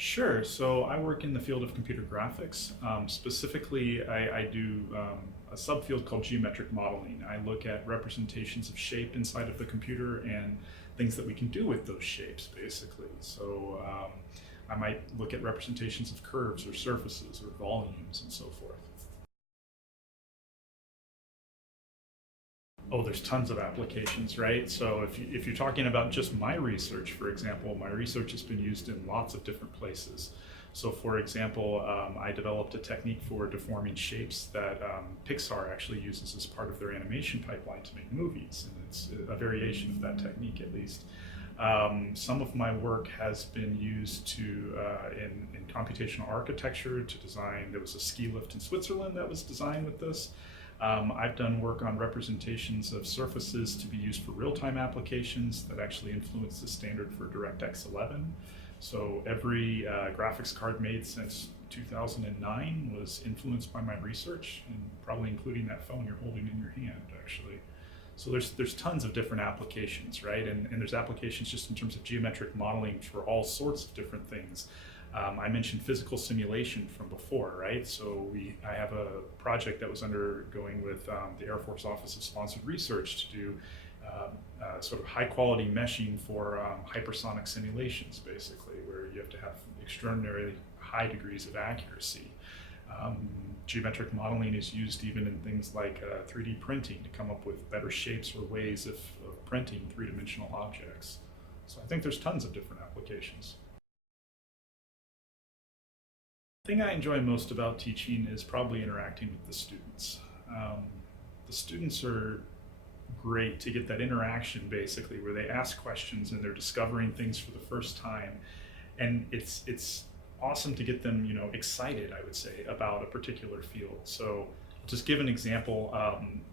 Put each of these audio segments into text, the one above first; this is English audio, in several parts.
Sure. So I work in the field of computer graphics. Specifically, I do a subfield called geometric modeling. I look at representations of shape inside of the computer and things that we can do with those shapes, basically. So I might look at representations of curves or surfaces or volumes and so forth. Oh, there's tons of applications, right? So if you're talking about just my research, for example, my research has been used in lots of different places. So for example, I developed a technique for deforming shapes that Pixar actually uses as part of their animation pipeline to make movies. And it's a variation of that technique, at least. Some of my work has been used in computational architecture to design. There was a ski lift in Switzerland that was designed with this. I've done work on representations of surfaces to be used for real-time applications that actually influence the standard for DirectX 11. So every graphics card made since 2009 was influenced by my research, and probably including that phone you're holding in your hand, actually. So there's tons of different applications, right? And there's applications just in terms of geometric modeling for all sorts of different things. I mentioned physical simulation from before, right? So I have a project that was undergoing with the Air Force Office of Sponsored Research to do sort of high quality meshing for hypersonic simulations, basically, where you have to have extraordinarily high degrees of accuracy. Geometric modeling is used even in things like 3D printing to come up with better shapes or ways of printing three-dimensional objects. So I think there's tons of different applications. The thing I enjoy most about teaching is probably interacting with the students. The students are great to get that interaction, basically, where they ask questions and they're discovering things for the first time. And it's awesome to get them, excited, I would say, about a particular field. So just give an example.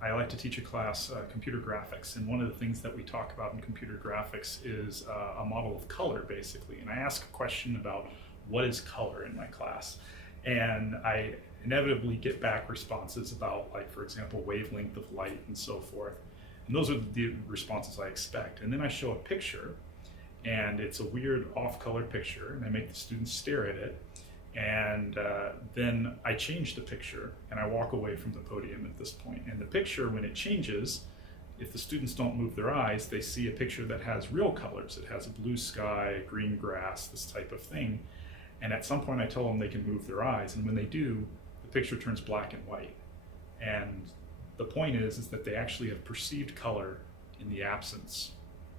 I like to teach a class, computer graphics, and one of the things that we talk about in computer graphics is a model of color, basically. And I ask a question about what is color in my class, and I inevitably get back responses about, like, for example, wavelength of light and so forth. And those are the responses I expect. And then I show a picture, and it's a weird off-color picture, and I make the students stare at it. And then I change the picture, and I walk away from the podium at this point. And the picture, when it changes, if the students don't move their eyes, they see a picture that has real colors. It has a blue sky, green grass, this type of thing. And at some point I tell them they can move their eyes, and when they do, the picture turns black and white. And the point is that they actually have perceived color in the absence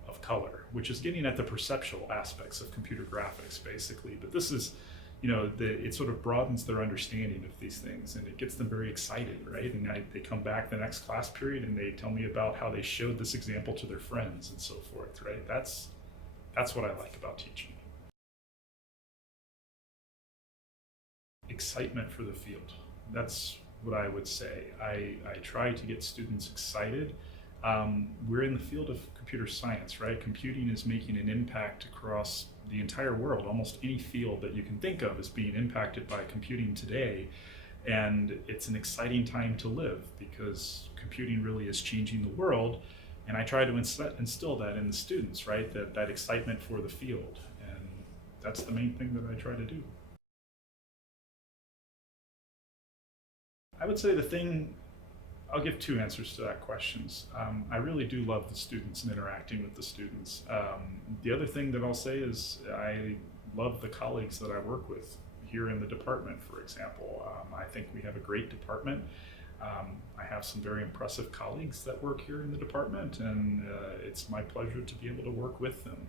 of color, which is getting at the perceptual aspects of computer graphics, basically. But this is, it sort of broadens their understanding of these things, and it gets them very excited, right? And they come back the next class period and they tell me about how they showed this example to their friends and so forth, right? That's what I like about teaching. Excitement for the field. That's what I would say. I try to get students excited. We're in the field of computer science, right? Computing is making an impact across the entire world. Almost any field that you can think of is being impacted by computing today. And it's an exciting time to live because computing really is changing the world. And I try to instill that in the students, right? That excitement for the field. And that's the main thing that I try to do. I would say I'll give two answers to that question. I really do love the students and interacting with the students. The other thing that I'll say is I love the colleagues that I work with here in the department, for example. I think we have a great department. I have some very impressive colleagues that work here in the department, and it's my pleasure to be able to work with them.